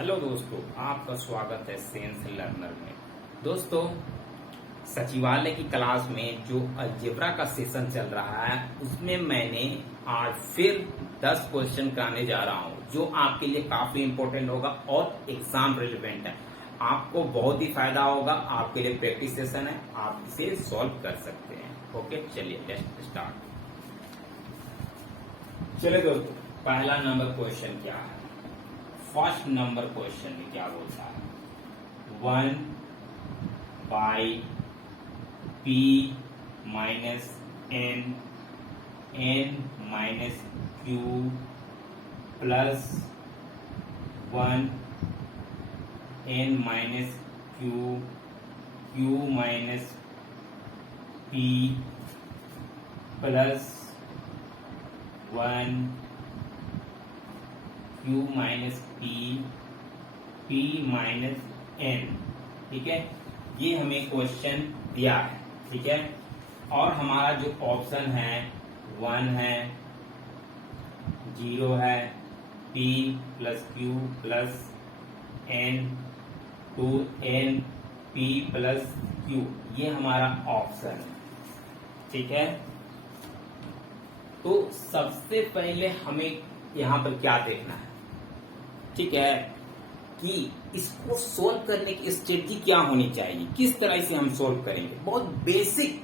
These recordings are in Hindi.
हेलो दोस्तों, आपका स्वागत है सेंस लर्नर में। दोस्तों, सचिवालय की क्लास में जो अलजेब्रा का सेशन चल रहा है उसमें मैंने आज फिर 10 क्वेश्चन कराने जा रहा हूं जो आपके लिए काफी इंपॉर्टेंट होगा और एग्जाम रिलेवेंट है। आपको बहुत ही फायदा होगा। आपके लिए प्रैक्टिस सेशन है, आप इसे सॉल्व कर सकते हैं। ओके, चलिए लेट्स स्टार्ट। चलिए दोस्तों, पहला नंबर क्वेश्चन क्या है। फर्स्ट नंबर क्वेश्चन में क्या बोलता है, 1 by P minus N minus Q plus 1 N minus Q minus P plus 1 Q minus P minus N. ठीक है, ये हमें क्वेश्चन दिया है। ठीक है, और हमारा जो ऑप्शन है 1 है, 0 है, P plus Q plus N 2n P plus Q, ये हमारा ऑप्शन है। ठीक है, तो सबसे पहले हमें यहां पर क्या देखना है, ठीक है, कि इसको सोल्व करने की स्ट्रेटजी क्या होनी चाहिए, किस तरह से हम सोल्व करेंगे। बहुत बेसिक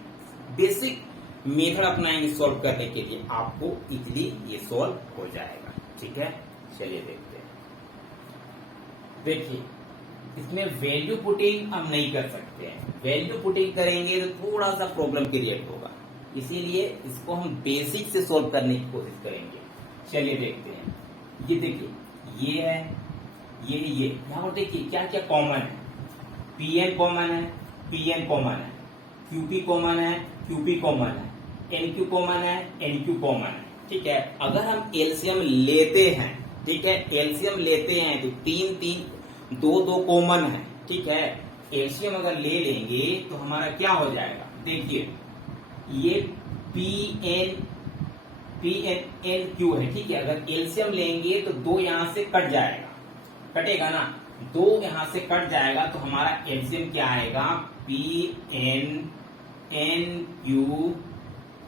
मेथड अपनाएंगे सोल्व करने के लिए, आपको इजीली ये सोल्व हो जाएगा। ठीक है, चलिए देखते हैं। देखिए, इसमें वैल्यू पुटिंग हम नहीं कर सकते हैं। वैल्यू पुटिंग करेंगे तो थोड़ा सा प्रॉब्लम क्रिएट होगा, इसीलिए इसको हम बेसिक से सोल्व करने की कोशिश करेंगे। चलिए देखते हैं। ये देखिए, ये है, ये यहाँ पर देखिए क्या क्या कॉमन है। Pn कॉमन है, Pn कॉमन है, Qp कॉमन है, Qp कॉमन है, Nq कॉमन है, Nq कॉमन है। ठीक है, अगर हम एलसीएम लेते हैं, ठीक है, एलसीएम लेते हैं तो 3 2 कॉमन है। ठीक है, एलसीएम अगर ले लेंगे तो हमारा क्या हो जाएगा, देखिए ये PnQ है। ठीक है, अगर एलसीएम लेंगे तो 2 यहां से कट जाएगा, कटेगा ना, 2 यहां से कट जाएगा तो हमारा एलसीएम क्या आएगा, PnNQ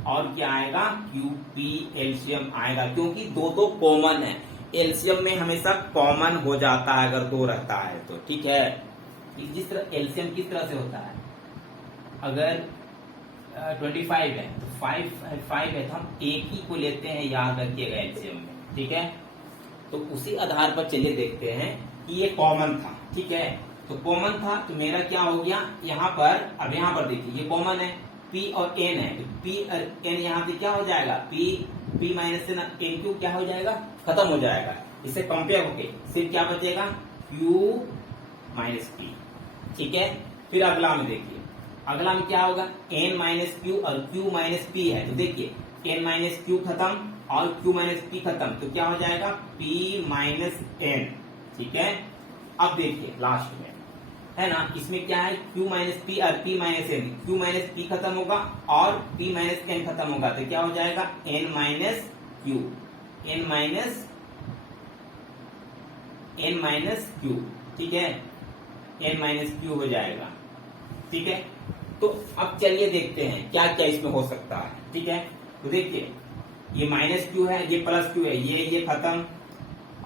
और क्या आएगा, QP एलसीएम आएगा, क्योंकि 2 कॉमन है। एलसीएम में हमेशा कॉमन हो जाता है अगर 2 रहता है तो। ठीक है, जिस तरह एलसीएम किस तरह से होता है, अगर 25 है तो 5 है तो हम एक ही को लेते हैं, याद रखिएगा एलसीएम में। ठीक है, तो उसी आधार पर चलिए देखते हैं कि ये कॉमन था। ठीक है, तो कॉमन था तो मेरा क्या हो गया यहाँ पर, अब यहाँ पर देखिए ये कॉमन है, P और N है, तो P और N यहाँ से क्या हो जाएगा, P माइनस से ना NQ क्या हो जाएगा, खत्म हो जाएगा। इसे कंपेयर होके सिर्फ क्या बचेगा, Q माइनस P। ठीक है, फिर अगला में देखिए, अगला में क्या होगा, N माइनस क्यू और Q माइनस P है, तो देखिए N माइनस क्यू खत्म और Q माइनस P खत्म, तो क्या हो जाएगा, P माइनस N। ठीक है, अब देखिए लास्ट में है ना, इसमें क्या है, Q माइनस P और P minus N, Q minus P खत्म होगा और P माइनस N खत्म होगा, तो क्या हो जाएगा, N minus Q, N minus Q। ठीक है, N माइनस Q हो जाएगा। ठीक है, तो अब चलिए देखते हैं क्या क्या इसमें हो सकता है। ठीक है, तो देखिए ये माइनस क्यू है, ये प्लस क्यू है, ये खत्म,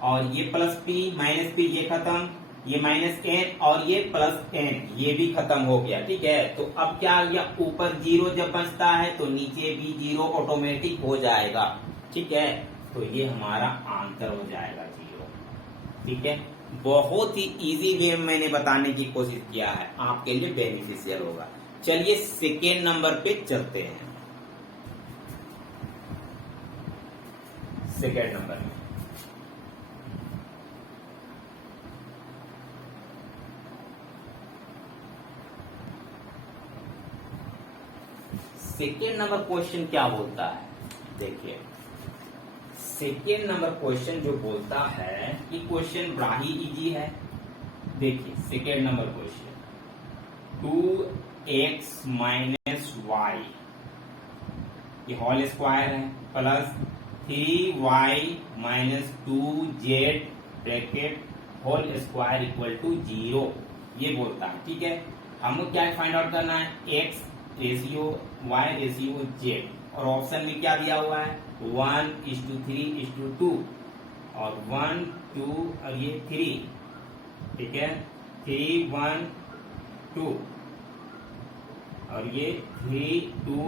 और ये प्लस पी माइनस पी ये खत्म, ये माइनस एन और ये प्लस एन ये भी खत्म हो गया। ठीक है, तो अब क्या आ गया, ऊपर 0 जब बचता है तो नीचे भी 0 ऑटोमेटिक हो जाएगा। ठीक है, तो ये हमारा आंसर हो जाएगा 0। ठीक है, बहुत ही इजी वे में मैंने बताने की कोशिश किया है, आपके लिए बेनिफिशियल होगा। चलिए सेकेंड नंबर पे चलते हैं। सेकेंड नंबर में सेकेंड नंबर क्वेश्चन क्या बोलता है, देखिए सेकेंड नंबर क्वेश्चन जो बोलता है, ये क्वेश्चन बड़ा ही इजी है। देखिए second number question, 2x minus Y, ये होल स्क्वायर है, plus 3y minus 2z bracket whole square equal to 0, ये बोलता है। ठीक है, हमको क्या फाइंड आउट करना है, x ratio y ratio z, और ऑप्शन में क्या दिया हुआ है 1:3:2 और 1 2 और ये 3, ठीक है 3 1 2 और ये 3 2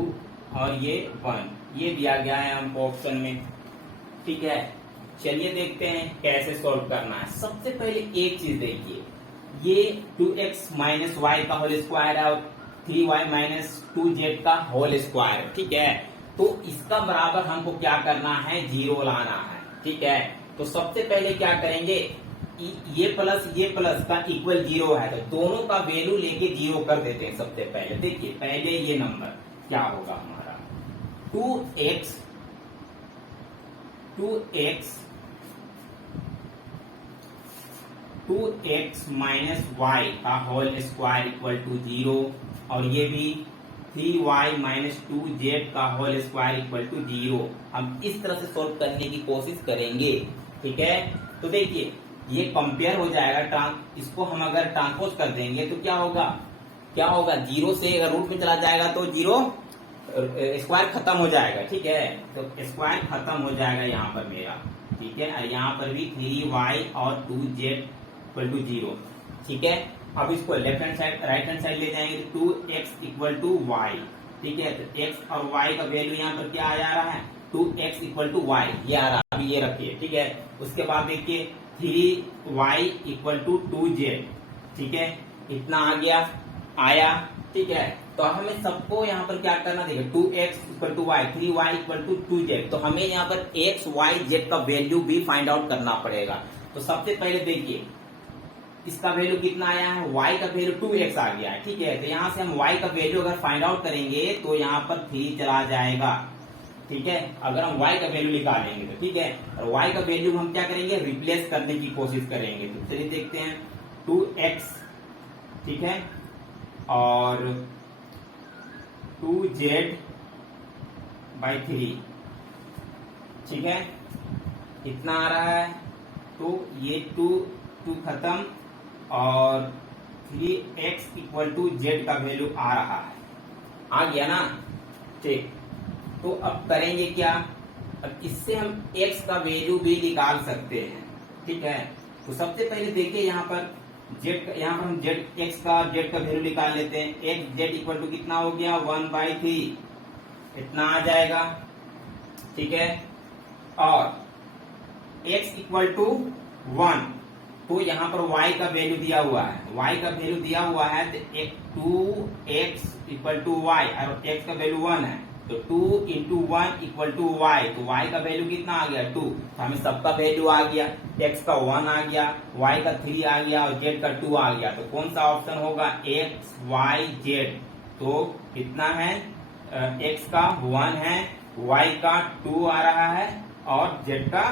और ये 1, ये दिया गया है हमको ऑप्शन में। ठीक है, चलिए देखते हैं कैसे सॉल्व करना है। सबसे पहले एक चीज देखिए, ये 2x माइनस वाई का होल स्क्वायर है और 3y माइनस 2z का होल स्क्वायर है। ठीक है, तो इसका बराबर हमको क्या करना है, 0 लाना है। ठीक है, तो सबसे पहले क्या करेंगे, ये प्लस का इक्वल 0 है, तो दोनों का वैल्यू लेके 0 कर देते हैं। सबसे पहले देखिए, पहले ये नंबर क्या होगा हमारा 2x माइनस वाई का होल स्क्वायर इक्वल टू 0, और ये भी 3y माइनस 2z का होल स्क्वायर इक्वल टू 0। हम इस तरह से सॉल्व करने की कोशिश करेंगे। ठीक है, तो देखिए ये कंपेयर हो जाएगा, इसको हम अगर ट्रांसपोज कर देंगे तो क्या होगा 0 से अगर रूट में चला जाएगा तो 0 स्क्वायर खत्म हो जाएगा। ठीक है, तो स्क्वायर खत्म हो जाएगा यहाँ पर मेरा। ठीक है, और यहाँ पर भी 3y और 2z इक्वल टू 0। ठीक है, अब इसको left hand side right hand side ले जाएंगे तो 2x इक्वल टू वाई। ठीक है, तो x और y का वैल्यू यहाँ पर क्या आ जा रहा है 2x इक्वल टू वाई, ये आ रहा है, अभी ये रखिए। ठीक है, उसके बाद देखिए 3y इक्वल टू 2z। ठीक है, इतना आ गया आया। ठीक है, तो हमें सबको यहाँ पर क्या करना, देखिए 2x equal to Y, 3y equal to 2z, तो हमें यहाँ पर x y z का वैल्यू भी फाइंड आउट करना पड़ेगा। तो सबसे पहले देखिए इसका वैल्यू कितना आया है, y का वैल्यू 2x आ गया है। ठीक है, तो यहाँ से हम y का वैल्यू अगर फाइंड आउट करेंगे तो यहाँ पर 3 चला जाएगा। ठीक है, अगर हम y का वैल्यू निकालेंगे तो ठीक है, और y का वैल्यू हम क्या करेंगे, रिप्लेस करने की कोशिश करेंगे। तो चलिए देखते हैं 2x, ठीक है, और 2z बाई 3। ठीक है, इतना आ रहा है, तो ये 2 खत्म और 3x इक्वल टू z का वैल्यू आ रहा है, आ गया ना। ठीक, तो अब करेंगे क्या, अब इससे हम x का वैल्यू भी निकाल सकते हैं। ठीक है, तो सबसे पहले देखिए यहाँ पर यहाँ पर हम x का वैल्यू निकाल लेते हैं। x z इक्वल टू कितना हो गया 1/3, इतना आ जाएगा। ठीक है, और x इक्वल टू 1, तो यहाँ पर y का वैल्यू दिया हुआ है, y का वैल्यू दिया हुआ है तो 2x इक्वल टू वाई, और x का वैल्यू 1 है, तो 2 इंटू 1 इक्वल टू वाई, तो y का वैल्यू कितना आ गया 2, तो हमें सबका वैल्यू आ गया, x का 1 आ गया, y का 3 आ गया और z का 2 आ गया। तो कौन सा ऑप्शन होगा, x y z। तो कितना है, x का 1 है, y का 2 आ रहा है और z का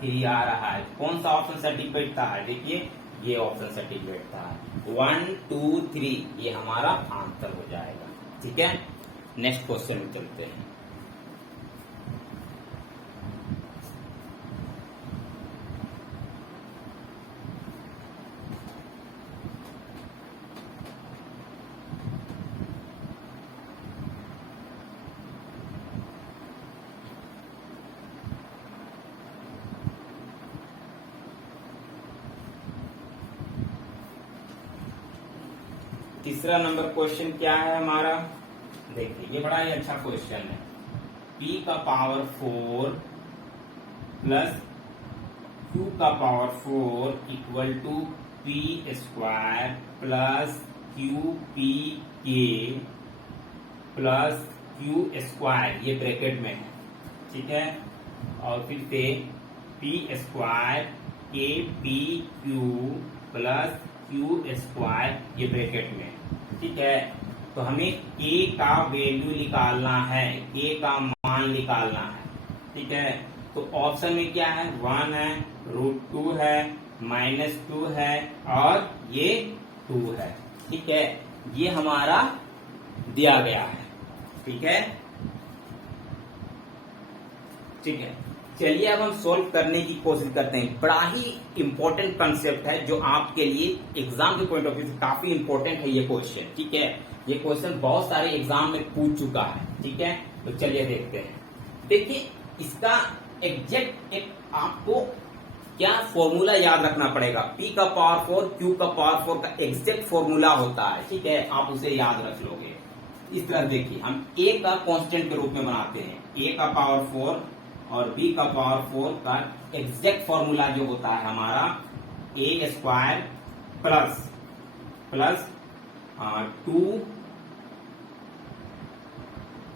3 आ रहा है। कौन सा ऑप्शन सटीक बैठता है, देखिए ये ऑप्शन सटीक बैठता है, 1 2 3, ये हमारा आंसर हो जाएगा। ठीक है, नेक्स्ट क्वेश्चन में चलते हैं। तीसरा नंबर क्वेश्चन क्या है हमारा, देखिए ये बड़ा ही अच्छा क्वेश्चन है। p का पावर 4 प्लस q का power 4 equal to p square plus Q P के प्लस क्यू स्क्वायर, ये ब्रैकेट में है। ठीक है, और फिर से p स्क्वायर के P Q plus Q square, ये ब्रैकेट में। ठीक है, तो हमें k का वैल्यू निकालना है, k का मान निकालना है। ठीक है, तो ऑप्शन में क्या है, 1 है, √2 है, -2 है और ये 2 है। ठीक है, ये हमारा दिया गया है। ठीक है, ठीक है, चलिए अब हम सोल्व करने की कोशिश करते हैं। बड़ा ही इंपॉर्टेंट कंसेप्ट है जो आपके लिए एग्जाम के पॉइंट ऑफ व्यू से काफी इंपॉर्टेंट है ये क्वेश्चन, ठीक है। ये क्वेश्चन बहुत सारे एग्जाम में पूछ चुका है, ठीक है। तो चलिए देखते हैं। देखिए इसका एग्जैक्ट एक आपको क्या फॉर्मूला याद रखना पड़ेगा। P का पावर 4 Q का पावर 4 का एग्जैक्ट फॉर्मूला होता है, ठीक है। आप उसे याद रख लोगे। इस तरह देखिए हम A का कांस्टेंट के रूप में बनाते हैं। A का पावर 4 और B का पावर 4 का एग्जैक्ट फॉर्मूला जो होता है हमारा A square plus 2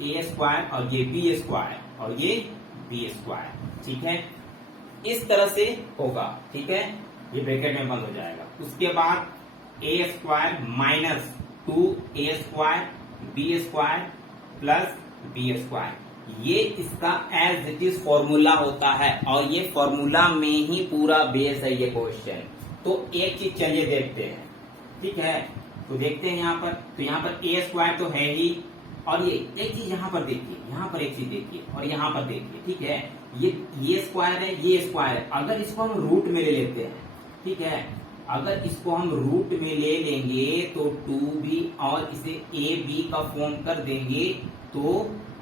A square और ये B स्क्वायर और ये B स्क्वायर, ठीक है। इस तरह से होगा, ठीक है। ये ब्रैकेट में बंद हो जाएगा। उसके बाद A square minus 2A square B square plus B square, ये इसका एज इट इज फॉर्मूला होता है और ये फॉर्मूला में ही पूरा बेस है ये क्वेश्चन। तो एक चीज चलिए देखते हैं, ठीक है। तो देखते हैं यहाँ पर, तो यहाँ पर A स्क्वायर तो है ही, और ये एक चीज यहाँ पर देखिए, यहाँ पर एक चीज देखिए और यहाँ पर देखिए, ठीक है। ये स्क्वायर है, ये स्क्वायर है। अगर इसको हम रूट में ले लेते हैं, ठीक है, अगर इसको हम रूट में ले लेंगे तो 2b और इसे ab का फॉर्म कर देंगे तो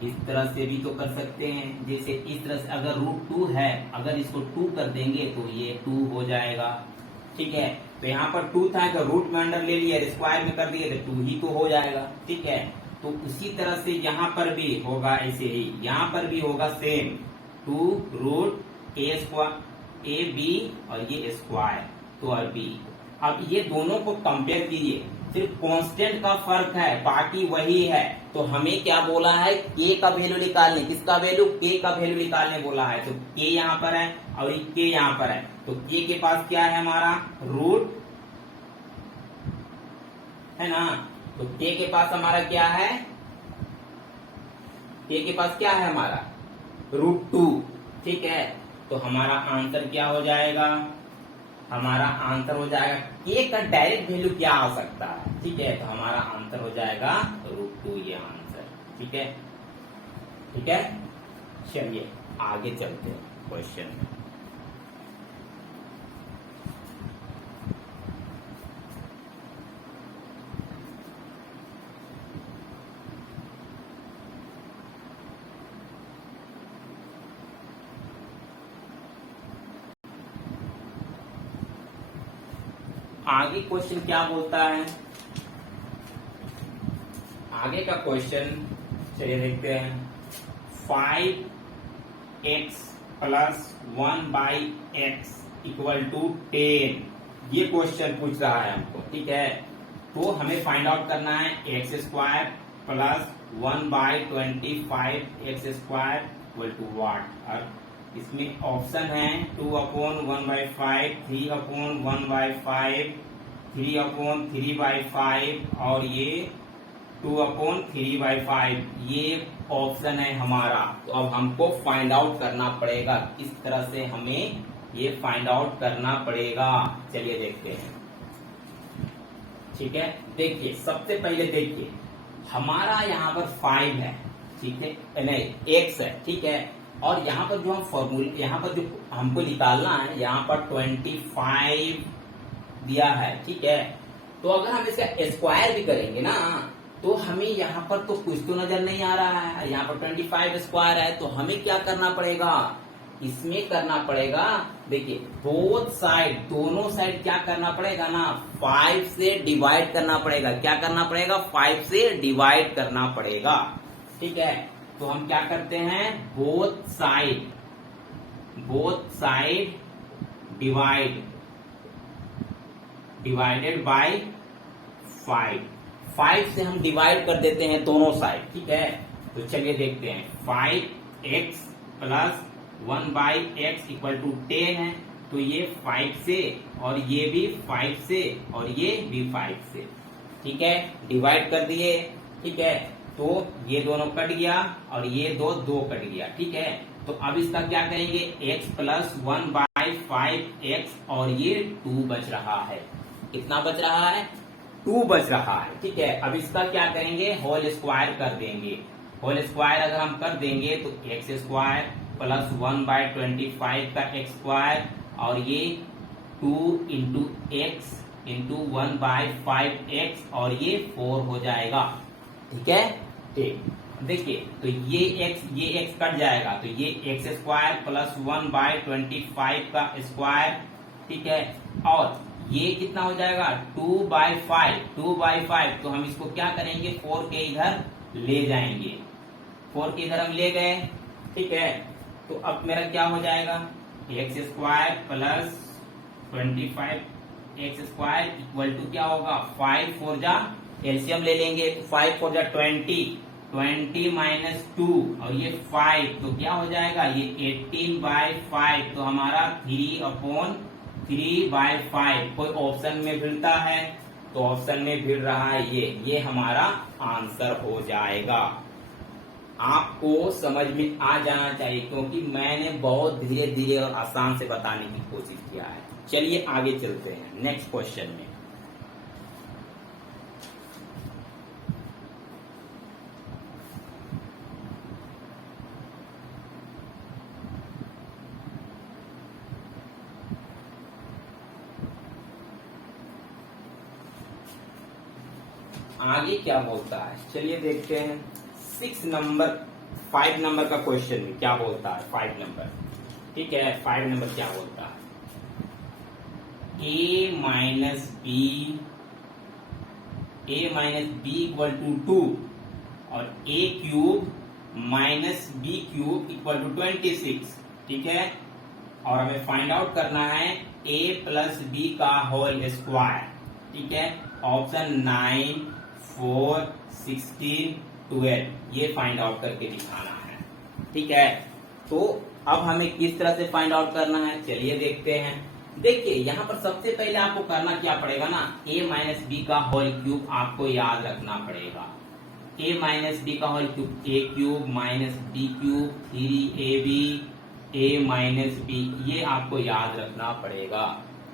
इस तरह से भी तो कर सकते हैं। जैसे इस तरह से अगर रूट 2 है, अगर इसको 2 कर देंगे तो ये 2 हो जाएगा, ठीक है। तो यहाँ पर 2 था तो रूट में अंडर ले लिया, स्क्वायर में कर दिए तो 2 ही तो हो जाएगा, ठीक है। तो उसी तरह से यहाँ पर भी होगा, ऐसे ही यहाँ पर भी होगा same 2 root A square A B और ये स्क्वायर तो और बी। अब ये दोनों को कंपेयर कीजिए, सिर्फ कांस्टेंट का फर्क है, बाकी वही है। तो हमें क्या बोला है, के का वैल्यू निकालने, किसका वैल्यू, के का वैल्यू निकालने बोला है। तो के यहाँ पर है और के यहाँ पर है। तो के के पास क्या है हमारा रूट है ना। तो के पास हमारा क्या है, के पास क्या है हमारा रूट 2, ठीक है। तो हमारा आंसर क्या हो जाएगा, हमारा आंसर हो जाएगा के का डायरेक्ट वैल्यू क्या आ सकता है, ठीक है। तो हमारा आंसर हो जाएगा रूट 2, ये आंसर, ठीक है, ठीक है। चलिए आगे चलते हैं क्वेश्चन में। आगे क्वेश्चन क्या बोलता है, आगे का क्वेश्चन चलिए देखते हैं। 5x plus 1/x equal to 10, ये क्वेश्चन पूछ रहा है हमको, ठीक है। तो हमें फाइंड आउट करना है x square plus 1/25 X square equal to what. और इसमें ऑप्शन है 2/1/5, 3/1/5, 3/3/5 और ये 2/3/5, ये ऑप्शन है हमारा। तो अब हमको फाइंड आउट करना पड़ेगा, किस तरह से हमें ये फाइंड आउट करना पड़ेगा। चलिए देखते हैं, ठीक है। देखिए सबसे पहले देखिए हमारा यहाँ पर 5 है, ठीक है, नहीं x है, ठीक है। और यहाँ पर जो हम फॉर्मूला, यहाँ पर जो हमको निकालना है, यहाँ पर 25 दिया है, ठीक है। तो अगर हम इसका स्क्वायर भी करेंगे ना तो हमें यहाँ पर तो कुछ तो नजर नहीं आ रहा है। यहाँ पर 25 स्क्वायर है, तो हमें क्या करना पड़ेगा, इसमें करना पड़ेगा, देखिए बोथ साइड, दोनों साइड क्या करना पड़ेगा ना, 5 से डिवाइड करना पड़ेगा। क्या करना पड़ेगा, 5 से डिवाइड करना पड़ेगा, ठीक है। तो हम क्या करते हैं, बोथ साइड डिवाइडेड बाय 5 से हम डिवाइड कर देते हैं दोनों साइड, ठीक है। तो चलिए देखते हैं 5x plus 1/x equal to 10 है। तो ये 5 से और ये भी 5 से और ये भी 5 से, ठीक है, डिवाइड कर दिए, ठीक है। तो ये दोनों कट गया और ये दो कट गया, ठीक है। तो अब इसका क्या करेंगे, x प्लस 1/5x और ये 2 बच रहा है। कितना बच रहा है, 2 बच रहा है, ठीक है। अब इसका क्या करेंगे, होल स्क्वायर कर देंगे। होल स्क्वायर अगर हम कर देंगे तो x स्क्वायर प्लस 1/25 का एक्स स्क्वायर और ये 2 इंटू एक्स इंटू 1/5x और ये 4 हो जाएगा। ठीक है, ठीक। देखिए तो ये x कट जाएगा तो ये एक्स स्क्वायर प्लस 1/25 का स्क्वायर। ठीक है, और ये कितना हो जाएगा 2/5 तो हम इसको क्या करेंगे 4 के इधर ले जाएंगे, 4 के इधर हम ले गए। ठीक है, तो अब मेरा क्या हो जाएगा X square plus 25 X square equal to क्या होगा 5 4 जा एलसीएम ले लेंगे, 5 4 जा 20 माइनस 2 और ये 5 तो क्या हो जाएगा ये 18/5 तो हमारा 3/5 कोई ऑप्शन में भिड़ता है तो ऑप्शन में भिड़ रहा है ये हमारा आंसर हो जाएगा। आपको समझ में आ जाना चाहिए क्योंकि मैंने बहुत धीरे धीरे और आसान से बताने की कोशिश किया है। चलिए आगे चलते हैं नेक्स्ट क्वेश्चन में। आगे क्या बोलता है चलिए देखते हैं 5 नंबर का क्वेश्चन में क्या बोलता है 5 नंबर। ठीक है, 5 नंबर क्या बोलता है a minus B equal to 2 और a cube minus B cube equal to 26। ठीक है, और हमें फाइंड आउट करना है a प्लस बी का होल स्क्वायर। ठीक है, ऑप्शन 9 4 16 12 ये फाइंड आउट करके दिखाना है। ठीक है, तो अब हमें किस तरह से फाइंड आउट करना है चलिए देखते हैं। देखिए यहाँ पर सबसे पहले आपको करना क्या पड़ेगा ना a माइनस बी का होल क्यूब आपको याद रखना पड़ेगा। a माइनस बी का whole cube a cube minus B cube 3ab a minus B ये आपको याद रखना पड़ेगा।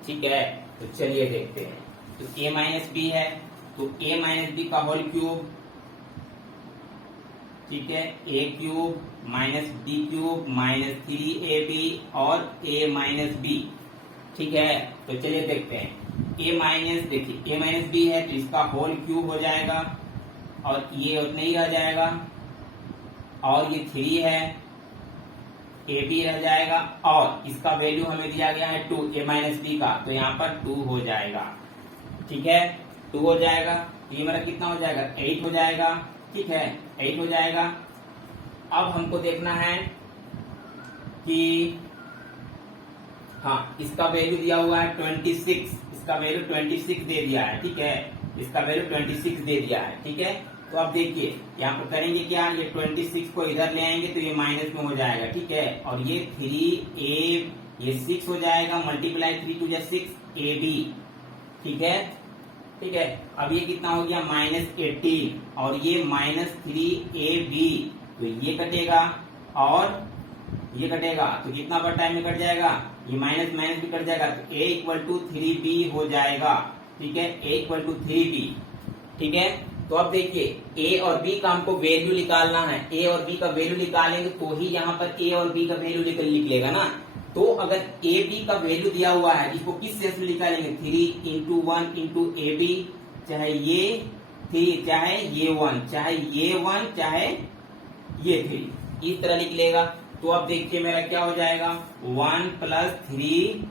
ठीक है, तो चलिए देखते हैं। तो a माइनस बी है तो a माइनस बी का होल क्यूब। ठीक है, a cube minus B cube minus 3ab और a माइनस बी। ठीक है, तो चलिए देखते हैं a माइनस देखिए a माइनस बी है तो इसका होल क्यूब हो जाएगा और ये उतना ही रह जाएगा और ये 3 है a b रह जाएगा और इसका वैल्यू हमें दिया गया है 2 a माइनस बी का तो यहाँ पर 2 हो जाएगा। ठीक है, 2 हो जाएगा ये मेरा कितना हो जाएगा 8 हो जाएगा। ठीक है, 8 हो जाएगा। अब हमको देखना है कि हाँ इसका वैल्यू दिया हुआ है 26, इसका वैल्यू 26 दे दिया है। ठीक है, इसका वैल्यू 26 दे दिया है। ठीक है, तो अब देखिए यहाँ पर करेंगे क्या ये 26 को इधर ले आएंगे तो ये माइनस में हो जाएगा। ठीक है, और ये 3a ये 6 हो जाएगा मल्टीप्लाई 3 2 6 ab। ठीक है, ठीक है, अब ये कितना हो गया -18 और ये -3ab तो ये कटेगा और ये कटेगा तो कितना पर टाइम में कट जाएगा ये माइनस माइनस भी कट जाएगा तो a इक्वल टू 3b हो जाएगा। ठीक है, a इक्वल टू 3b। ठीक है, तो अब देखिए a और b का हमको वैल्यू निकालना है। a और b का वैल्यू निकालेंगे तो ही यहाँ पर a और b का वैल्यू निकलेगा ना। तो अगर a b का वैल्यू दिया हुआ है इसको किस सेंस में निकालेंगे 3 इंटू 1 इंटू ए बी, चाहे ये 3 चाहे ये 1 चाहे ये 1 चाहे ये 3 इस तरह निकलेगा। तो अब देखिए मेरा क्या हो जाएगा 1 plus 3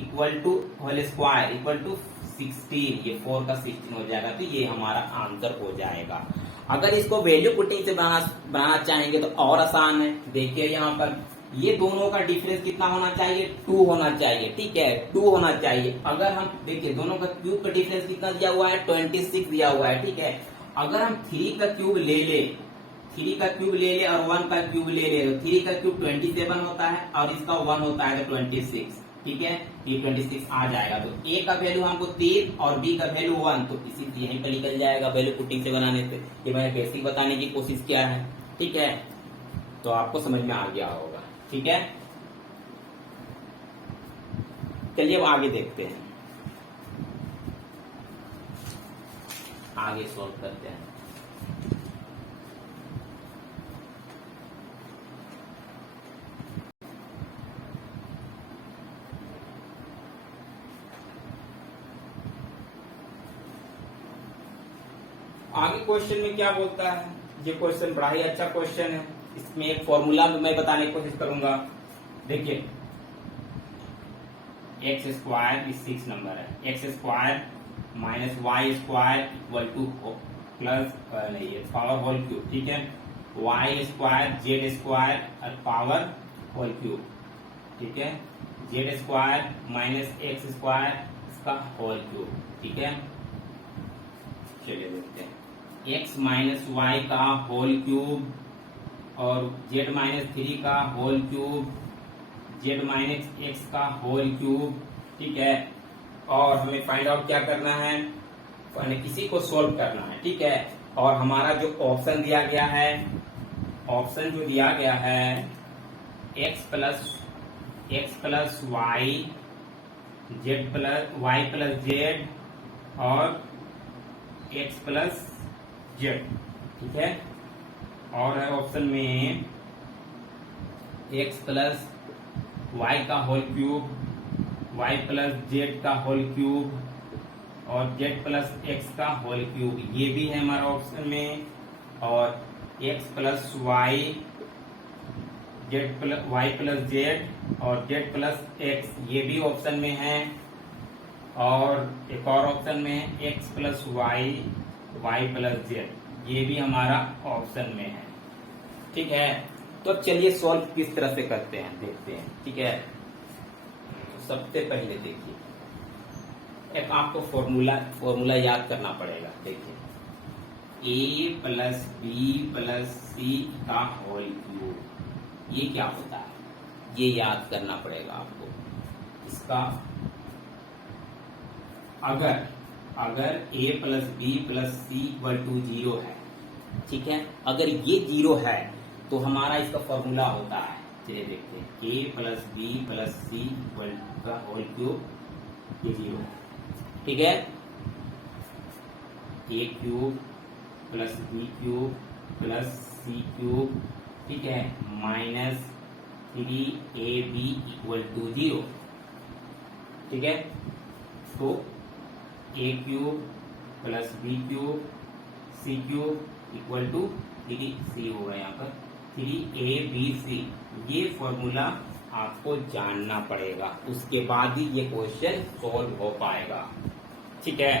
equal to whole square equal to 16 ये 4 का 16 हो जाएगा तो ये हमारा आंसर हो जाएगा। अगर इसको वैल्यू पुटिंग से बनाना चाहेंगे तो और आसान है। देखिए यहाँ पर ये दोनों का डिफरेंस कितना होना चाहिए 2 होना चाहिए। ठीक है, 2 होना चाहिए। अगर हम देखिए दोनों का क्यूब का डिफरेंस कितना दिया हुआ है 26 दिया हुआ है। ठीक है, अगर हम 3 का क्यूब ले ले 3 का क्यूब ले ले और 1 का क्यूब ले ले तो 3 का क्यूब 27 होता है और इसका 1 होता है तो 26। ठीक है, ये 26 आ जाएगा। तो a का वैल्यू हमको 3 और b का वैल्यू 1 तो इसी से यहीं पर निकल जाएगा वैल्यू पुटिंग से बनाने से। ये मैंने बेसिक बताने की कोशिश किया है। ठीक है, तो आपको समझ में आ गया होगा। ठीक है, चलिए अब आगे देखते हैं, आगे सॉल्व करते हैं। आगे क्वेश्चन में क्या बोलता है, ये क्वेश्चन बड़ा ही अच्छा क्वेश्चन है। इसमें एक फॉर्मूला मैं बताने की कोशिश करूंगा। देखिए एक्स स्क्वायर 6 नंबर है, x square minus y square equal to plus नहीं है पावर होल क्यूब, ठीक है, वाई स्क्वायर जेड स्क्वायर और पावर होल क्यूब, ठीक है, z square minus x square इसका होल क्यूब, ठीक है। चलिए देखते हैं एक्स माइनस वाई का होल क्यूब और जेड माइनस 3 का whole cube, z minus x का होल क्यूब, ठीक है। और हमें फाइंड आउट क्या करना है, किसी को सोल्व करना है, ठीक है। और हमारा जो ऑप्शन दिया गया है, ऑप्शन जो दिया गया है x plus y, z plus y plus z और एक्स प्लस जेड, ठीक है। और है ऑप्शन में एक्स प्लस वाई का whole cube, y plus z का होल क्यूब और जेड प्लस एक्स का होल क्यूब, ये भी है हमारा ऑप्शन में। और x plus y, z plus y plus z और जेड प्लस एक्स, ये भी ऑप्शन में है। और एक और ऑप्शन में है x plus y, y plus z, ये भी हमारा ऑप्शन में है, ठीक है। तो चलिए सॉल्व किस तरह से करते हैं देखते हैं, ठीक है। तो सबसे पहले देखिए एक आपको फॉर्मूला याद करना पड़ेगा। देखिए ए प्लस बी प्लस सी का होल क्यूब, ये क्या होता है, ये याद करना पड़ेगा आपको। इसका अगर A plus B plus C equal to 0 है, ठीक है, अगर ये 0 है तो हमारा इसका फॉर्मूला होता है, चलिए देखते हैं A plus B plus C equal का होल क्यूब, ये 0, ठीक है। A cube plus B cube plus C cube, ठीक है, माइनस 3ab इक्वल टू 0, ठीक है। तो A cube plus B cube C cube equal to 3c होगा यहाँ पर 3abc, ये फॉर्मूला आपको जानना पड़ेगा, उसके बाद ही ये क्वेश्चन सॉल्व हो पाएगा, ठीक है,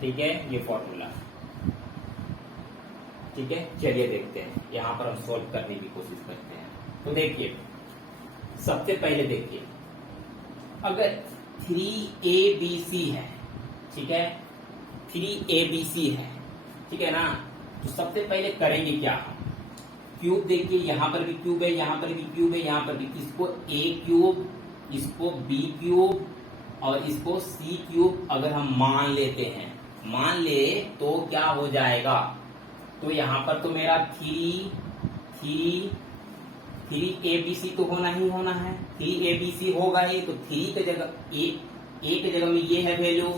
ठीक है, ये फॉर्मूला, ठीक है। चलिए देखते हैं, यहाँ पर हम सॉल्व करने की कोशिश करते हैं। तो देखिए सबसे पहले देखिए अगर 3abc है, ठीक है, 3abc है, ठीक है ना, तो सबसे पहले करेंगे क्या, क्यूब देखिए यहाँ पर भी क्यूब है, यहाँ पर भी क्यूब है, यहाँ पर भी, इसको a क्यूब, इसको b क्यूब और इसको c क्यूब अगर हम मान लेते हैं, मान ले तो क्या हो जाएगा, तो यहाँ पर तो मेरा 3abc तो होना ही होना है, 3abc होगा ही, तो 3 की जगह a की जगह में ये है value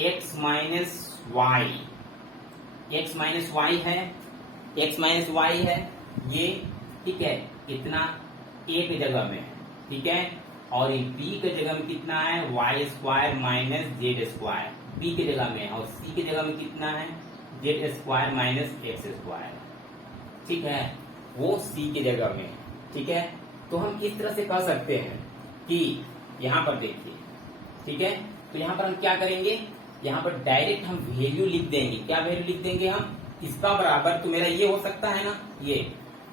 x minus y, x minus y है, x माइनस वाई है ये, ठीक है, इतना a की जगह में है, ठीक है। और ये b की जगह में कितना है, y square minus z square, b की जगह में, और c की जगह में कितना है, z square minus x square, ठीक है, वो c की जगह में, ठीक है। तो हम इस तरह से कह सकते हैं कि यहाँ पर देखिए, ठीक है, तो यहाँ पर हम क्या करेंगे, यहाँ पर डायरेक्ट हम वैल्यू लिख देंगे, क्या वैल्यू लिख देंगे हम, इसका बराबर तो मेरा ये हो सकता है ना, ये,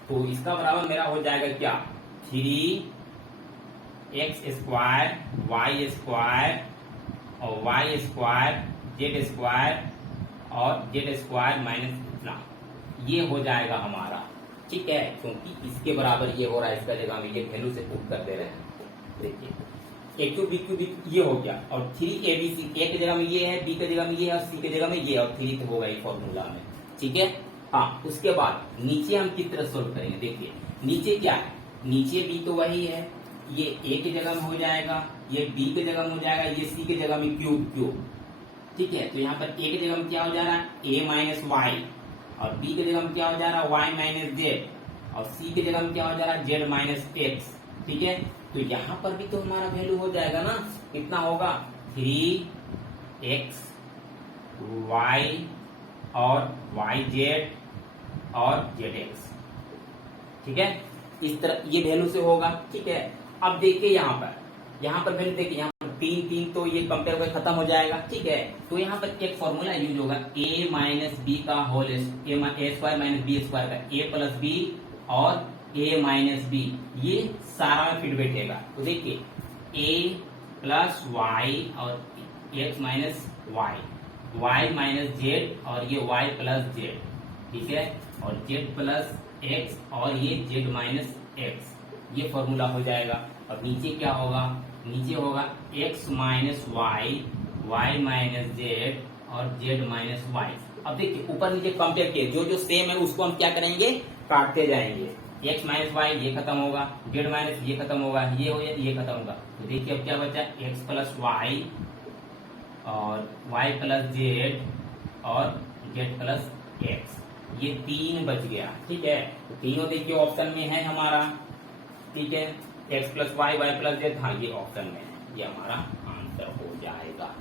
तो इसका बराबर मेरा हो जाएगा क्या, 3x स्क्वायर वाई स्क्वायर और वाई स्क्वायर जेड स्क्वायर और जेड स्क्वायर माइनस इतना, ये हो जाएगा हमारा, ठीक है, क्योंकि इसके बराबर ये हो रहा है, इसका जगह में ये वैल्यू से पुट कर दे रहे हैं। देखिए ए क्यूब बी क्यूब ये हो गया, और 3abc, ए की जगह में ये है, बी की जगह में ये है और सी की जगह में ये, और 3 तो होगा ये फॉर्मूला में, ठीक है। हाँ, उसके बाद नीचे हम किस तरह सोल्व करेंगे, देखिए नीचे क्या है, नीचे बी तो वही है, ये ए की जगह में हो जाएगा, ये बी की जगह में हो जाएगा, ये सी की जगह में क्यूब, ठीक है। तो यहाँ पर ए की जगह में क्या हो जा रहा है, ए माइनस वाई, और बी की जगह में क्या हो जा रहा है, वाई माइनस जेड, और सी की जगह में क्या हो जा रहा है, जेड माइनस एक्स, ठीक है। तो यहाँ पर भी तो हमारा वैल्यू हो जाएगा ना, कितना होगा, 3x y और वाई जेड और जेड एक्स। ठीक है, इस तरह ये वैल्यू से होगा। ठीक है, अब देखिए यहाँ पर वैल्यू देखिए, यहाँ पर 3 तो ये कंपेयर करके खत्म हो जाएगा। ठीक है, तो यहाँ पर एक फॉर्मूला यूज होगा, a माइनस बी का whole a square minus b square का a प्लस बी और a माइनस बी, ये सारा में फिट बैठेगा। तो देखिए a प्लस वाई और x minus y, y minus z और ये y प्लस जेड। ठीक है, और z प्लस x और ये z माइनस x, ये फॉर्मूला हो जाएगा। और नीचे क्या होगा, नीचे होगा x minus y, y minus z और z माइनस वाई। अब देखिए ऊपर नीचे कंपेयर किए, जो जो सेम है उसको हम क्या करेंगे, काटते जाएंगे। x माइनस वाई ये खत्म होगा, z माइनस ये खत्म होगा, ये हो ये खत्म होगा। तो देखिए अब क्या बचा, x प्लस वाई और y प्लस जेड और z प्लस x, ये 3 बच गया। ठीक है, तो तीनों देखिए ऑप्शन में है हमारा। ठीक है, x plus y, y plus z, हाँ ये ऑप्शन में है, ये हमारा आंसर हो जाएगा।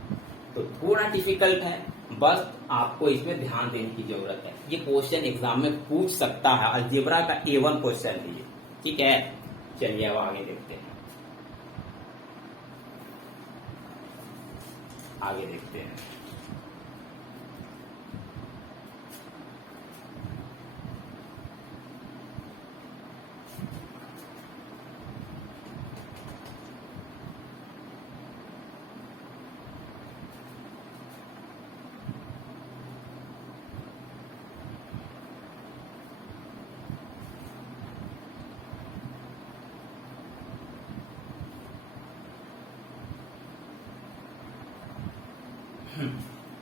तो थोड़ा डिफिकल्ट है, बस आपको इसमें ध्यान देने की जरूरत है। ये क्वेश्चन एग्जाम में पूछ सकता है, अलजेब्रा का A1 क्वेश्चन है ये। ठीक है, चलिए अब आगे देखते हैं, आगे देखते हैं।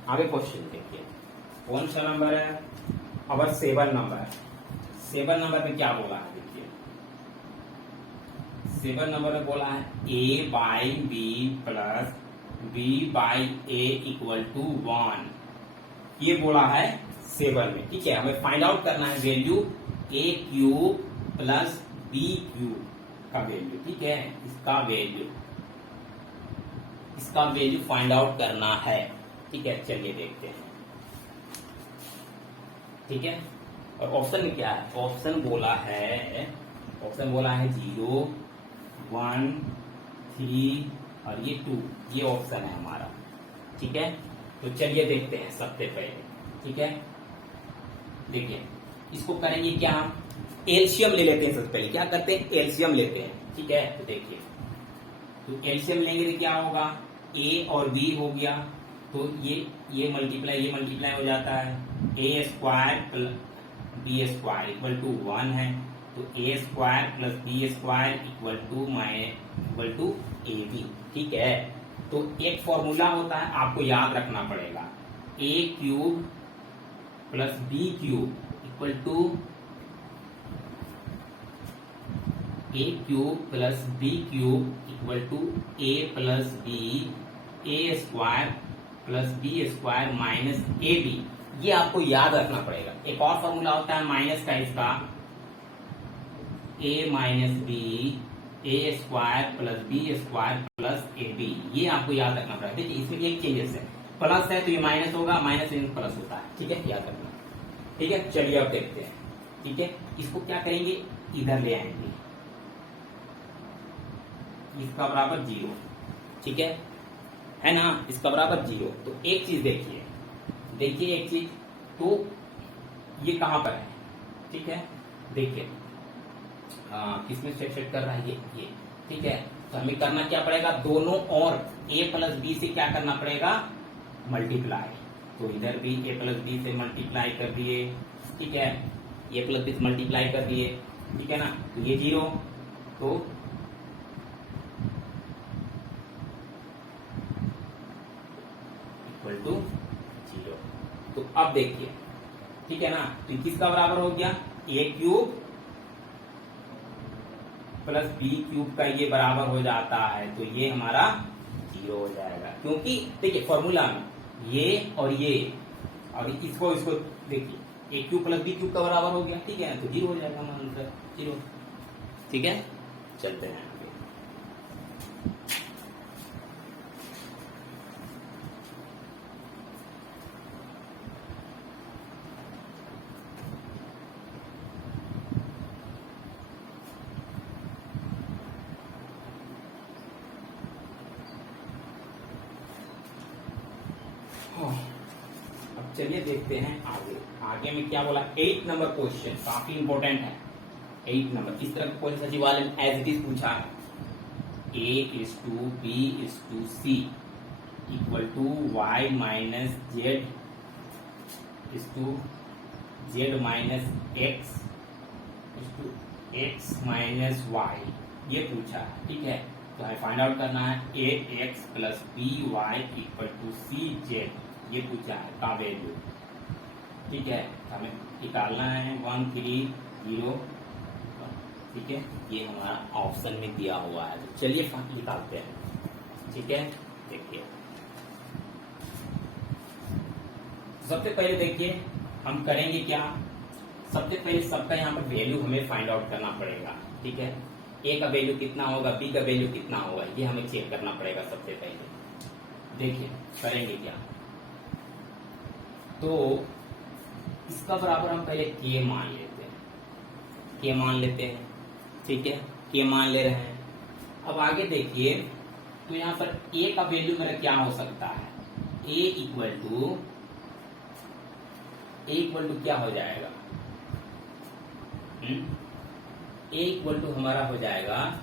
आगे क्वेश्चन देखिए, कौन सा नंबर है, अब 7 नंबर। 7 नंबर में क्या बोला है, देखिए 7 नंबर में बोला है a by b plus b by a equal to 1, ये बोला है 7 में। ठीक है, हमें फाइंड आउट करना है value a cube plus b cube का वैल्यू। ठीक है, इसका वैल्यू फाइंड आउट करना है। ठीक है, चलिए देखते हैं। ठीक है, और ऑप्शन में क्या है, ऑप्शन बोला है 0, 1, 3 और ये 2, ये ऑप्शन है हमारा। ठीक है, तो चलिए देखते हैं सबसे पहले। ठीक है, देखिए इसको करेंगे क्या, एलसीएम ले लेते हैं। सबसे पहले क्या करते हैं, एलसीएम लेते हैं। ठीक है, तो देखिए, तो एलसीएम लेंगे तो क्या होगा, a और b हो गया, तो ये मल्टीप्लाई हो जाता है, a square plus b square equal to 1 है, तो a square plus b square equal to ab। ठीक है, तो एक फॉर्मूला होता है, आपको याद रखना पड़ेगा, a cube plus b cube equal to a cube plus b cube equal to a plus b, a square plus b square minus a b, ये आपको याद रखना पड़ेगा। एक और फॉर्मूला होता है माइनस का, इसका a minus b, a square plus b square plus a b, ये आपको याद रखना पड़ेगा। देखिए इसमें एक चेंजेस है, प्लस है तो ये माइनस होगा, माइनस से प्लस होता है। ठीक है, याद रखना। ठीक है, चलिए अब देखते हैं। ठीक है, इसको क्या करेंगे, इधर ले आएंगे, इसका बराबर 0। ठीक है ना, इसका बराबर 0। तो एक चीज देखिए एक चीज, तो ये कहां पर है। ठीक है, देखिए किसमें सेट कर रहा है, ये। ठीक है, तो हमें करना क्या पड़ेगा, दोनों और a प्लस बी से क्या करना पड़ेगा, मल्टीप्लाई। तो इधर भी a प्लस बी से मल्टीप्लाई कर दिए। ठीक है, a प्लस बी से मल्टीप्लाई कर दिए। ठीक है ना, तो ये 0, तो इक्वल टू 0। तो अब देखिए, ठीक है ना, तो किसका बराबर हो गया, a cube plus B cube का ये बराबर हो जाता है, तो ये हमारा 0 हो जाएगा। क्योंकि देखिए फॉर्मूला में ये और इसको देखिए, ए क्यूब प्लस बी क्यूब का बराबर हो गया। ठीक है, तो 0 हो जाएगा हमारा आंसर 0। ठीक है, चलते हैं आगे। हाँ, अब चलिए देखते हैं आगे। आगे में क्या बोला, 8 नंबर क्वेश्चन काफी इंपॉर्टेंट है। 8 नंबर इस तरह का क्वेश्चन सचिवालय में एज इट इज पूछा है। A:B:C equal to Y minus Z minus X minus Y, ये पूछा है। ठीक है, तो हमें फाइंड आउट करना है AX plus BY equal to CZ, ये पूछा है का वैल्यू। ठीक है, तो हमें निकालना है 1 3 0। ठीक है, ये हमारा ऑप्शन में दिया हुआ है, तो चलिए निकालते हैं। ठीक है, देखिए सबसे पहले देखिए हम करेंगे क्या, सबसे पहले सबका यहाँ पर वैल्यू हमें फाइंड आउट करना पड़ेगा। ठीक है, ए का वैल्यू कितना होगा, बी का वैल्यू कितना होगा, ये हमें चेक करना पड़ेगा सबसे पहले। देखिए करेंगे क्या, तो इसका बराबर हम पहले के मान लेते हैं, के मान लेते हैं। ठीक है, के मान ले रहे हैं। अब आगे देखिए, तो यहाँ पर ए का वैल्यू मेरा क्या हो सकता है, ए इक्वल टू क्या हो जाएगा, ए इक्वल टू हमारा हो जाएगा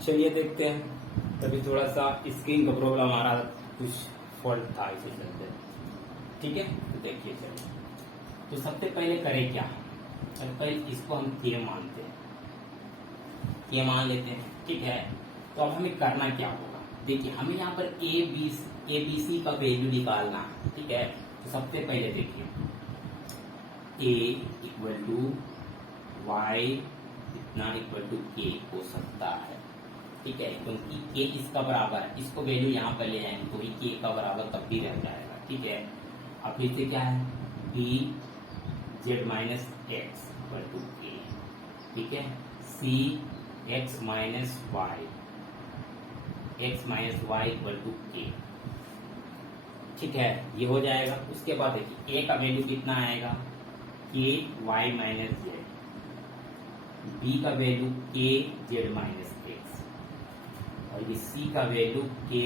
चलिए देखते हैं। तभी थोड़ा सा स्क्रीन का प्रॉब्लम आ रहा था, कुछ फॉल्ट था इसे चलते। ठीक है, तो देखिए चलिए, तो सबसे पहले करें क्या, सबसे पहले इसको हम के मानते हैं, के मान लेते हैं। ठीक है, तो अब हमें करना क्या होगा, देखिए हमें यहाँ पर ए बी सी का वैल्यू निकालना है। ठीक है, तो सबसे पहले देखिए ए इक्वल टू वाई इतना इक्वल टू के हो सकता है। ठीक है, क्योंकि के इसका बराबर है, इसको वैल्यू यहाँ पर ले आएंगे तो के का बराबर तब भी रह जाएगा। ठीक है, अब फिर से क्या है, B Z minus X equal to K. ठीक है, C X minus Y equal to K. ठीक है, ये हो जाएगा। उसके बाद देखिए ए का वैल्यू कितना आएगा, के वाई माइनस जेड, बी का वैल्यू के जेड माइनस एक्स, और ये सी का वैल्यू के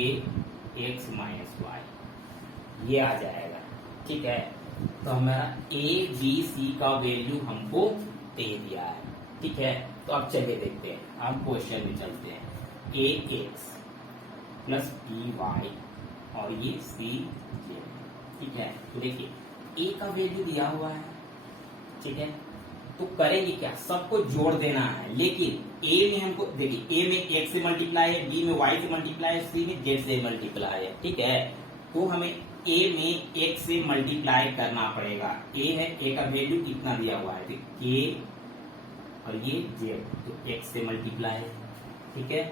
एक्स माइनस वाई, ये आ जाएगा। ठीक है, तो हमारा ए बी सी का वैल्यू हमको दे दिया है। ठीक है, तो अब चलिए देखते हैं, अब क्वेश्चन में चलते हैं। ए एक्स प्लस बी वाई और ये सी जेड। ठीक है, तो देखिए ए का वैल्यू दिया हुआ है। ठीक है, तो करेंगे क्या, सबको जोड़ देना है, लेकिन ए में हमको देखिए, ए में एक्स से मल्टीप्लाई है, बी में वाई से मल्टीप्लाई है, सी में जेड से मल्टीप्लाई है। ठीक है, तो हमें ए में एक्स से मल्टीप्लाई करना पड़ेगा। ए है, ए का वैल्यू इतना दिया हुआ है, के और ये जेड, तो एक्स से मल्टीप्लाई। ठीक है,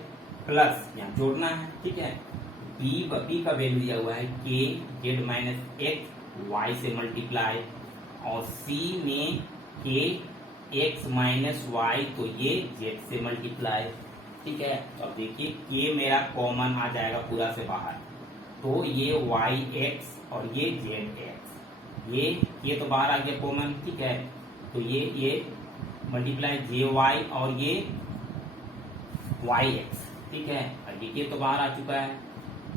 प्लस यहाँ जोड़ना है। ठीक है, बी का वैल्यू दिया हुआ है के जेड माइनस एक्स वाई से मल्टीप्लाई, और सी में के एक्स माइनस वाई, तो ये जेड से मल्टीप्लाई। ठीक है, तो अब देखिए के मेरा कॉमन आ जाएगा पूरा से बाहर, तो ये वाई एक्स और ये जेड एक्स, ये तो बाहर आ गया कॉमन। ठीक है, तो ये मल्टीप्लाई जे वाई और ये वाई एक्स। ठीक है, और ये तो बाहर आ चुका है,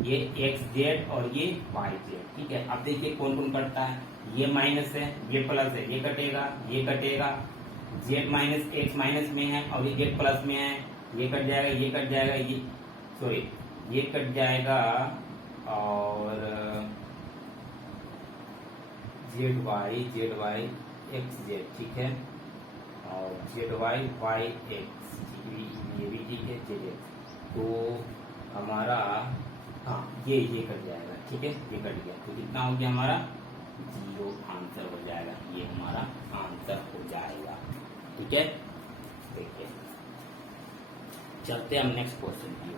ये एक्स जेड और ये वाई जेड। ठीक है, अब देखिए कौन कौन कटता है, ये माइनस है, ये प्लस है, ये कटेगा, जेड माइनस एक्स माइनस में है और ये जेड प्लस में है, ये कट जाएगा, ये कट जाएगा, ये कट जाएगा, और जेड वाई एक्स जेड। ठीक है, और जेड वाई एक्स, ये भी ठीक है, जेड एक्स, तो हमारा हाँ ये कट जाएगा। ठीक है, ये कट गया, तो कितना हो गया हमारा, 0 आंसर हो जाएगा, ये हमारा आंसर हो जाएगा। ठीक है, देखिए चलते हैं हम नेक्स्ट क्वेश्चन की ओर।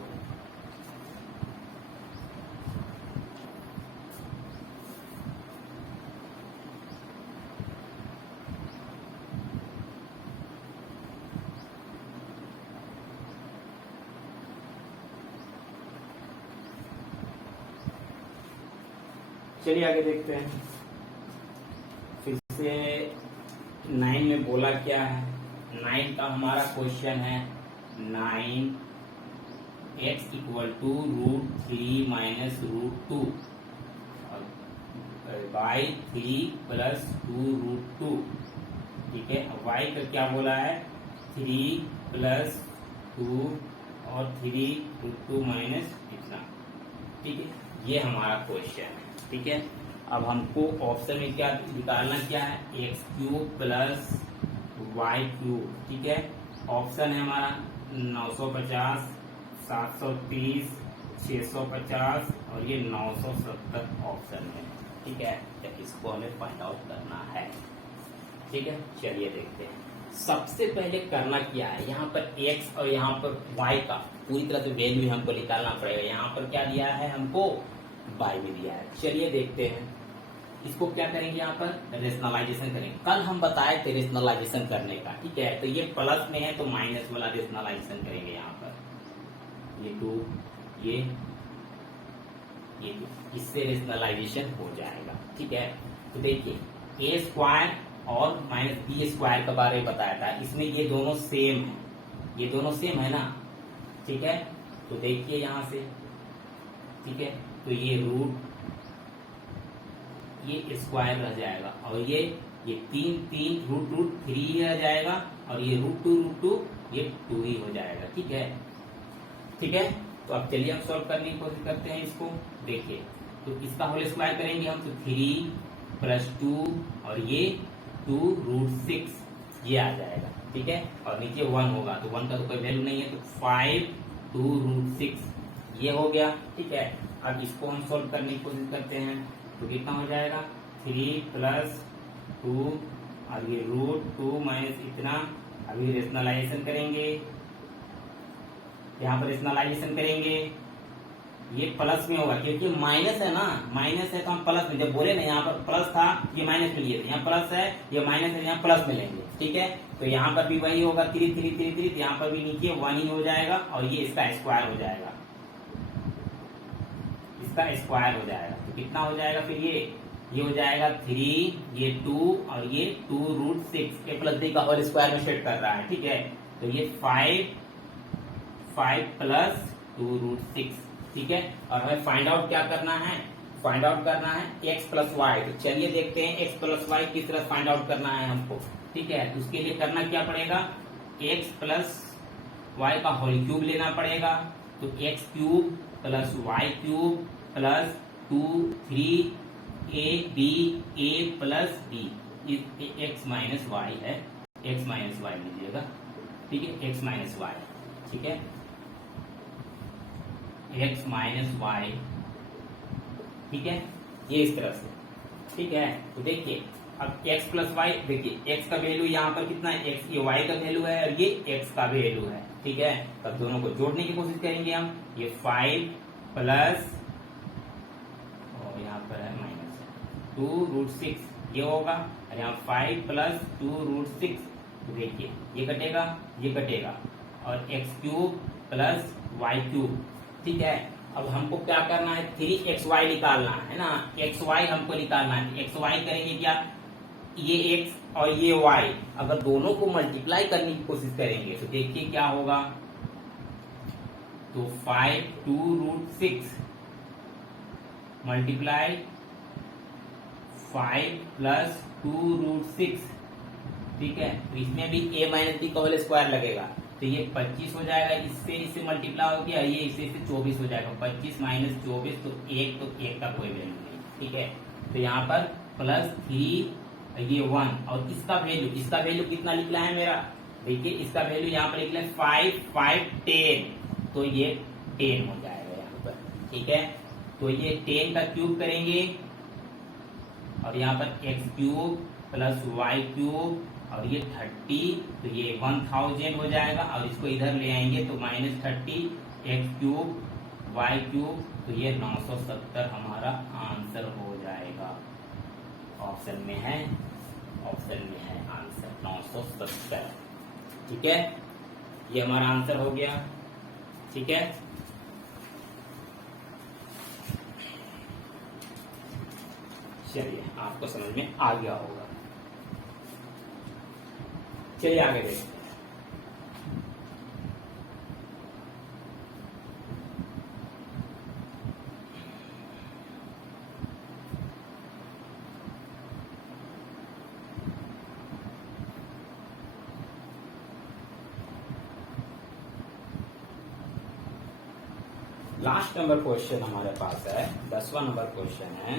चलिए आगे देखते हैं। फिर से 9 में बोला क्या है, 9 का हमारा क्वेश्चन है 9x = √3 - √2 by 3 + 2√2। ठीक है, y का क्या बोला है 3 + 2 और 3√2 माइनस इतना। ठीक है, ये हमारा क्वेश्चन है। ठीक है, अब हमको ऑप्शन में क्या निकालना क्या है, x³ + y³। ठीक है, ऑप्शन है हमारा 950, 730, 650 और ये 970 ऑप्शन है। ठीक है, तो इसको हमें फाइंड आउट करना है। ठीक है, चलिए देखते हैं। सबसे पहले करना क्या है, यहाँ पर x और यहाँ पर y का पूरी तरह से वैल्यू हमको निकालना पड़ेगा। यहाँ पर क्या दिया है हमको, y में दिया है। चलिए देखते हैं, इसको क्या करेंगे, यहाँ पर रेशनलाइजेशन करेंगे। कल हम बताए थे रेशनलाइजेशन करने का। ठीक है, तो ये प्लस में है तो माइनस वाला रेशनलाइजेशन करेंगे। यहाँ पर ये 2 ये 2, इससे रेशनलाइजेशन हो जाएगा। ठीक है, तो देखिए a² और -b² के बारे में बताया था, इसमें ये दोनों सेम है, ये दोनों सेम है ना। ठीक है, तो देखिए यहाँ से, ठीक है, तो ये रूट ये स्क्वायर रह जाएगा और ये 3 √3 रह जाएगा और ये √2 ये 2 ही हो जाएगा। ठीक है, ठीक है, तो अब चलिए हम सॉल्व करने की कोशिश करते हैं इसको। देखिए, तो इसका होल स्क्वायर करेंगे हम, तो 3 + 2 और ये 2√6 ये आ जाएगा। ठीक है, और नीचे 1 होगा तो 1 का तो कोई वैल्यू नहीं है, तो 5 2√6 ये हो गया। ठीक है, अब इसको हम सॉल्व करने की कोशिश करते हैं, तो कितना हो जाएगा 3 + 2 और ये √2 माइनस इतना। अभी रेशनलाइजेशन करेंगे, यहाँ पर रेशनलाइजेशन करेंगे, ये प्लस में होगा क्योंकि माइनस है ना, माइनस है तो हम प्लस में, जब बोले ना यहाँ पर प्लस था ये माइनस में लिए थे, यहाँ प्लस है ये माइनस है, यहाँ प्लस में लेंगे। ठीक है, तो यहाँ पर भी वही होगा 3 3 3 3, यहाँ पर भी नीचे 1 ही हो जाएगा और ये इसका स्क्वायर हो जाएगा, इसका स्क्वायर हो जाएगा। तो कितना हो जाएगा फिर ये हो जाएगा 3 ये 2 और ये 2√6 a + b का होल स्क्वायर में सेट कर रहा है। ठीक है, तो ये 5 + 2√6। ठीक है, और हमें फाइंड आउट क्या करना है, फाइंड आउट करना है x + y। तो चलिए देखते हैं x + y किस तरह फाइंड आउट करना है हमको। ठीक है, तो उसके लिए करना क्या पड़ेगा, x + y का होल क्यूब लेना पड़ेगा। तो x³ + y³ + 2 3ab a + b, x - y है, x - y लीजिएगा। ठीक है, x - y। ठीक है, x - y। ठीक है, ये इस तरह से। ठीक है, तो देखिए अब x + y, देखिए x का वैल्यू यहाँ पर कितना है, x ये y का वैल्यू है और ये x का वैल्यू है। ठीक है, तब दोनों को जोड़ने की कोशिश करेंगे हम। ये 5 प्लस और यहाँ पर है माइनस 2√6 ये होगा और यहाँ 5 + 2√6। तो देखिए ये कटेगा और x³ + y³। ठीक है, अब हमको क्या करना है, 3xy निकालना है ना, xy हमको निकालना है। xy करेंगे क्या, ये x और ये y, अगर दोनों को मल्टीप्लाई करने की कोशिश करेंगे तो देखिए क्या होगा, तो 5 2√6 मल्टीप्लाई 5 + 2√6। ठीक है, तो इसमें भी a - b का होल स्क्वायर लगेगा, तो ये 25 हो जाएगा, इससे मल्टीप्लाई हो गया, ये इससे 24 हो जाएगा। 25 - 24 तो 1 का कोई वैल्यू नहीं। ठीक है, तो यहाँ पर +3 ये 1 और इसका वैल्यू कितना निकला है मेरा, देखिए इसका वैल्यू यहाँ पर निकला 5 5 10, तो ये 10 हो जाएगा यहाँ पर। ठीक है, तो ये 10 का क्यूब करेंगे और यहाँ पर x³ + y³ और ये 30, तो ये 1000 हो जाएगा और इसको इधर ले आएंगे तो -30 x³ y³, तो ये 970 हमारा आंसर हो जाएगा। ऑप्शन में है आंसर 970। ठीक है, ये हमारा आंसर हो गया। ठीक है, चलिए आपको समझ में आ गया होगा। चलिए आगे देखते हैं। लास्ट नंबर क्वेश्चन हमारे पास है, 10वां नंबर क्वेश्चन है।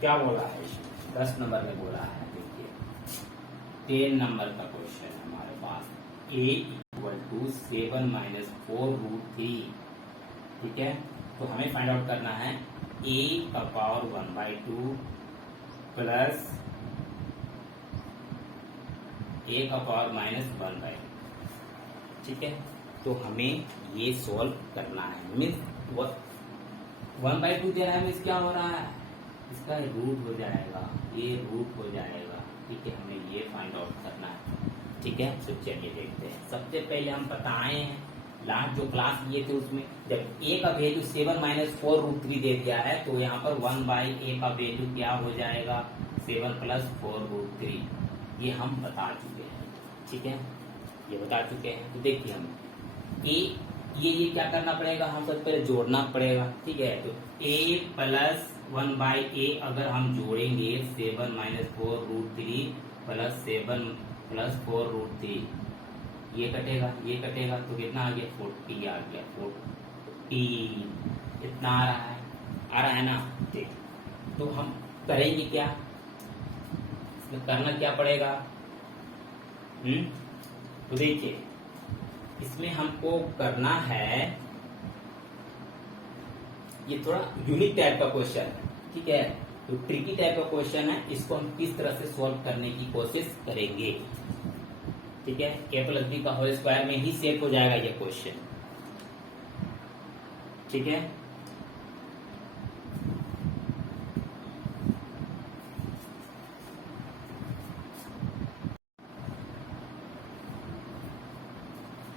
क्या बोला है इसमें? 10 नंबर में बोला है, देखिए 10 नंबर का क्वेश्चन है हमारे पास। a = 7 - 4√3। ठीक है, तो हमें फाइंड आउट करना है a का पावर 1/2 प्लस a का पावर -1/2। ठीक है, तो हमें ये सॉल्व करना है। मीन्स 1/2 दे रहा है, मीन्स क्या हो रहा है, इसका रूट हो जाएगा, ये रूट हो जाएगा। ठीक है, हमें ये फाइंड आउट करना है। ठीक है, तो चलिए देखते हैं। सबसे पहले हम बताए हैं, लास्ट जो क्लास लिए थे उसमें जब a का वैल्यू 7 - 4√3 दे दिया है, तो यहाँ पर 1/a का वैल्यू क्या हो जाएगा, 7 + 4√3। ये हम बता चुके हैं। ठीक है, ये बता चुके हैं। तो देखिए हम ये क्या करना पड़ेगा, हम सबसे पहले जोड़ना पड़ेगा। ठीक है, तो a + 1/a अगर हम जोड़ेंगे 7 - 4√3 + 7 + 4√3, ये कटेगा तो कितना आ गया, 40 आ गया। 40 इतना आ रहा है ना। ठीक, तो हम करेंगे क्या, इसमें करना क्या पड़ेगा। तो देखिए इसमें हमको करना है, ये थोड़ा यूनिक टाइप का क्वेश्चन है। ठीक है, तो ट्रिकी टाइप का क्वेश्चन है, इसको हम किस तरह से सॉल्व करने की कोशिश करेंगे। ठीक है, a + b का होल स्क्वायर में ही सेट हो जाएगा ये क्वेश्चन। ठीक है,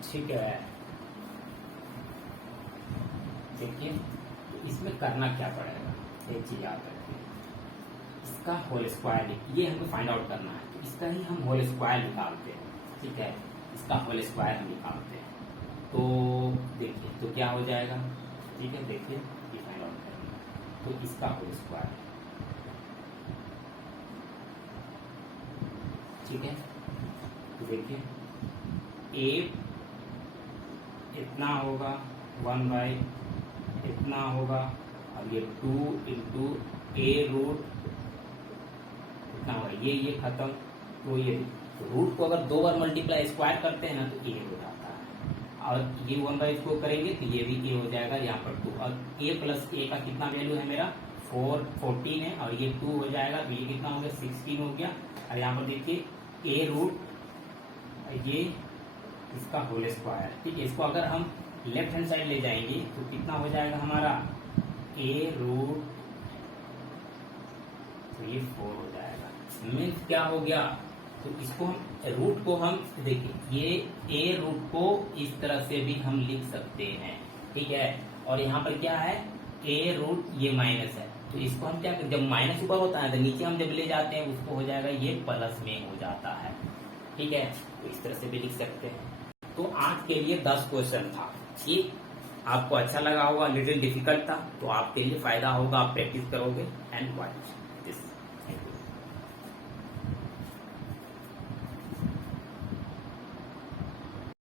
ठीक है। देखिए तो इसमें करना क्या पड़ेगा, एक चीज याद रखिए, इसका होल स्क्वायर ये हमको फाइंड आउट करना है, तो इसका ही हम होल स्क्वायर निकालते हैं। ठीक है, इसका होल स्क्वायर हम निकालते हैं, तो देखिए तो क्या हो जाएगा। ठीक है, देखिए ये फाइंड आउट करेंगे, तो इसका होल स्क्वायर। ठीक है, तो देखिए a इतना होगा, 1/, इतना होगा, और ये 2 × a√, इतना होगा, ये खत्म। तो ये रूट को अगर 2 बार मल्टीप्लाई स्क्वायर करते हैं ना तो a हो जाता है, और ये 1/, को करेंगे तो ये भी a हो जाएगा, यहाँ पर 2। और a + a का कितना वैल्यू है मेरा, 14 है, और ये 2 हो जाएगा, तो ये कितना हो गया, 16 हो गया। और यहाँ पर देखिए a√, ये इसका होल स्क्वायर। ठीक है, इसको अगर हम लेफ्ट हैंड साइड ले जाएंगे तो कितना हो जाएगा हमारा, a√, तो ये 4 हो जाएगा। मीन्स क्या हो गया, तो इसको हम रूट को हम देखिए, ये a√, को इस तरह से भी हम लिख सकते हैं। ठीक है, और यहाँ पर क्या है, a√, ये माइनस है, तो इसको हम क्या करें, जब माइनस ऊपर होता है तो नीचे हम जब ले जाते हैं उसको हो जाएगा, ये प्लस में हो जाता है। ठीक है, तो इस तरह से भी लिख सकते हैं। तो आज के लिए 10 क्वेश्चन था। ये आपको अच्छा लगा होगा, लिटिल डिफिकल्ट था, तो आपके लिए फायदा होगा, आप प्रैक्टिस करोगे and watch this. Thank you.